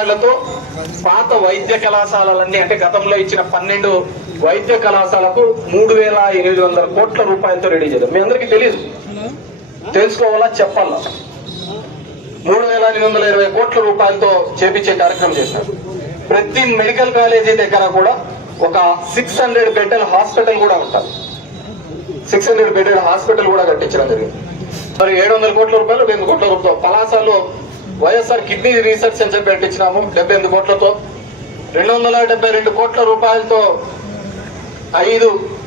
రూపాయలతో పాత వైద్య కళాశాలలన్నీ అంటే గతంలో ఇచ్చిన 12 వైద్య కళాశాలకు 3,800 కోట్ల రూపాయలతో రెడీ చేద్దాం. మీ అందరికీ తెలియదు, తెలుసుకోవాలా, చెప్పాలా. 3,820 కోట్ల రూపాయలతో చేపించే కార్యక్రమం చేశారు. ప్రతి మెడికల్ కాలేజీ దగ్గర కూడా ఒక 600 బెడ్డెల హాస్పిటల్ కూడా ఉంటుంది. 600 బెడ్డెల హాస్పిటల్ కూడా కట్టించడం జరిగింది. మరి 700 కోట్ల రూపాయలు, 200 కోట్ల రూపాయలు పలాసలో వైఎస్ఆర్ కిడ్నీ రీసెర్చ్ సెంటర్ పెట్టించినాము 78 కోట్లతో. 272 కోట్ల రూపాయలతో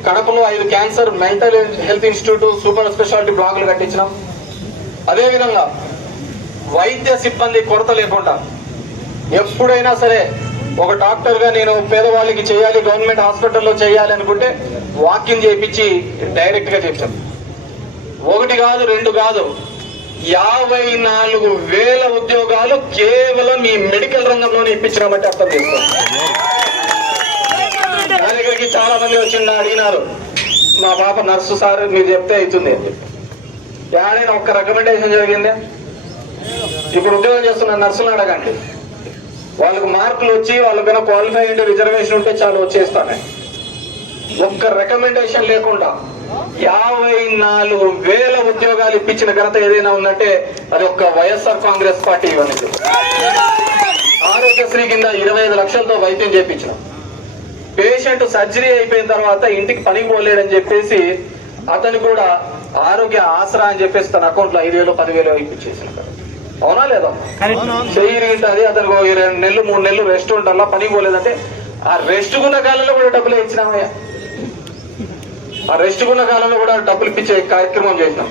కడపలో 5 cancer mental health institute super speciality బ్లాకులు కట్టించినాం. అదేవిధంగా వైద్య సిబ్బంది కొరత లేకుండా ఎప్పుడైనా సరే ఒక డాక్టర్ గా నేను పేదవాళ్ళకి చేయాలి, గవర్నమెంట్ హాస్పిటల్లో చేయాలి అనుకుంటే వాకింగ్ చేయించి డైరెక్ట్ గా చేయించాను. 1 కాదు 2 కాదు 54,000 ఉద్యోగాలు కేవలం ఈ మెడికల్ రంగంలోనే ఇప్పించినామంటే అర్థం చేసుకోండి. నా దగ్గరికి చాలా మంది వచ్చి అడిగినారు, మా పాప నర్సు సార్ మీరు చెప్తే అవుతుంది అని చెప్పి. ఏడైనా ఒక్క రికమెండేషన్ జరిగిందే? ఇప్పుడు ఉద్యోగం చేస్తున్న నర్సులు అడగండి, వాళ్ళకు మార్కులు వచ్చి వాళ్ళకైనా క్వాలిఫైడ్ రిజర్వేషన్ ఉంటే చాలు వచ్చేస్తానే. ఒక్క రికమెండేషన్ లేకుండా 54,000 ఉద్యోగాలు ఇప్పించిన ఘనత ఏదైనా ఉందంటే అది ఒక్క వైఎస్ఆర్ కాంగ్రెస్ పార్టీ ఇవన్నీ. ఆరోగ్యశ్రీ కింద 25 లక్షలతో వైద్యం చేయించినాం. పేషెంట్ సర్జరీ అయిపోయిన తర్వాత ఇంటికి పనికి పోలేడని చెప్పేసి అతను కూడా ఆరోగ్య ఆసరా అని చెప్పేసి తన అకౌంట్ లో 5,000 10,000 ఇప్పించేసిన. అవునా లేదా? చెయ్యి ఉంటుంది, అతనికి 2 నెలలు 3 నెలలు రెస్ట్ ఉండాలా, పనికి పోలేదంటే ఆ రెస్ట్ ఉన్న కాలంలో కూడా డబ్బులు ఇచ్చినామయ్యా. ఆ రెస్ట్ ఉన్న కాలంలో కూడా డబ్బులు ఇప్పించే కార్యక్రమం చేసినాం.